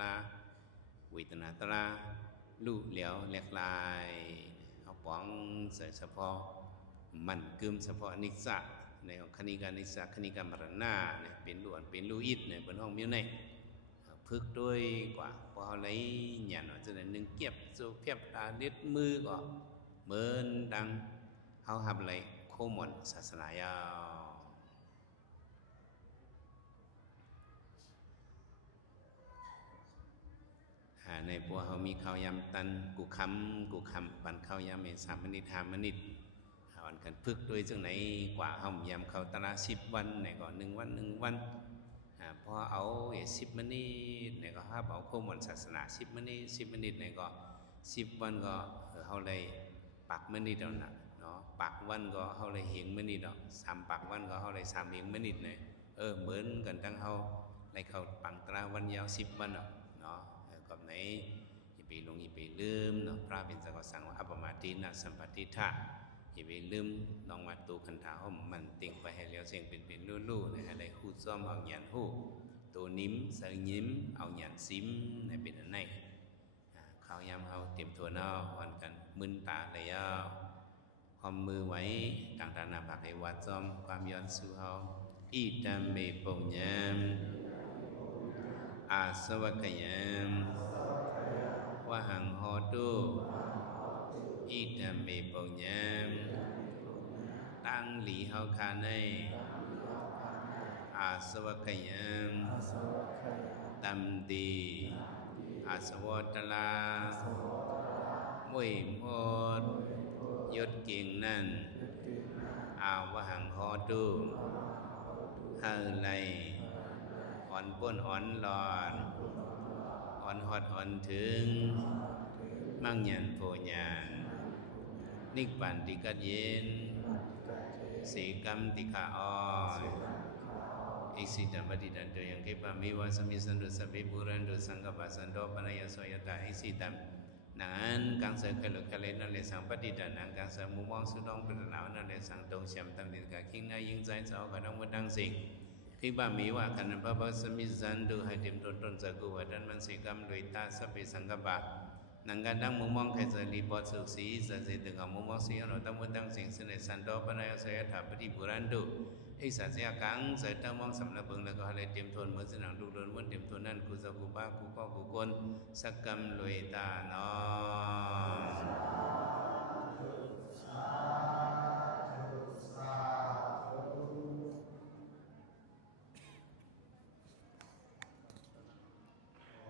ราเวทนาตราลู่เหลียวเล็กลายเอาป้องใส่เฉพาะมันกึมเฉพาะนิสะในคณิกานิสะคณิกามรณะเนี่ยเป็นล้วนเป็นลู่อิดเนี่ยบนห้องมิ้วในพึกด้วยกว่าพอเขาlấy nhà nó cho nên nâng kiếp số phép ta liết mưa có mơn đăngเขาทำอะไรโคมอนศาสนายาวในพวกเขามีข้าวยำตันกูคำปันข้าวยำเมสามนิทามนิดวันกันพึกด้วยจังไหนกว่าเขายำเขาตลา10 วันไหนก็1 วันพอเอา10 มื้อนี้ไหนก็ห้าเอาโคมอนศาสนา10 มื้อนี้10 มื้อนี้ไหนก็10 วันก็เขาเลยปักมื้อนี้เท่านั้นเนาะปักวันก็เขาเลยเหียงมื้อนี้ดอก3 ปักวันก็เขาเลย3เหียงมื้อนี้เนี่ยเหมือนกันทั้งเขาเลยเขาปังตราวันยาว10 วันเนาะกับไหนอย่าไปหลงอย่าไปลืมเนาะพระเป็นสังฆสั่งว่าอัปปมาทินะสัมปติทะอย่าไปลืมน้องมาตูคันถาห้อมมันติงไปให้เลี้ยวเสียงเป็นลู่ๆนะอะไรหูซ้อมเอาหยันหูตัวนิ้มเสือยิ้มเอาหยันซิมในเป็นอันไหนเขายำเขาเตรียมตัวเนาะวันกันมึนตาเลยอ่ะพอมมือไว้ต่างตาหน้าผักให้วัดซ้อมความย้อนสู่เขาอิตัมเมปุญญามอาสวัคยามวะหังโหตุอิตัมเมปุญญามตั้งหลีเฮาคาในอาสวัคยามตัมดีอาสวัตลามวยโพดยศเก่งนั่นอาวะหังโหตุเฮาไลอ่อนป้นอ่อนหลอดอ่อนหอดอ่อนถึงมั่งยันโพญานนิกปันติกัดเย็นสีกรรมติขาอ้อยอิสิตัมปฏิดันโตยังเกปะมิวาสมิสันตุสัพเพปุรันตุสังกปะสันโตปนัยโสยตาอิสิตัมนั้นกังเสกลุกะเลนั่นเลยสังปฏิดันนังกังเสมุมองสุดองปรนาวนั่นเลยสังตงเฉียมตัมติกะคิงนายิงใจเจ้ากระดังวัดดังสิงคิบะมีว่าขันพระบสมิสันตุให้เต็มต้นสกุวัดันมันสิกรรมโดยตาสัพเพสังกปะนังกันดังมุมมองใครจะรีบอดสุขสีจะเสด็จกับมุมมองสีอนุตัมวัดดังสิงสนิสันโตปนัยโสยถาปฏิปุรันตุไอ้สัจจะกังเสด็จมองสำนักเบิงแล้วก็ให้เต็มทนเหมือนสนามดูดนวันเต็มทนนั่นกุศลกุบากุก็กุกลสักกรรมลอยตาน้อ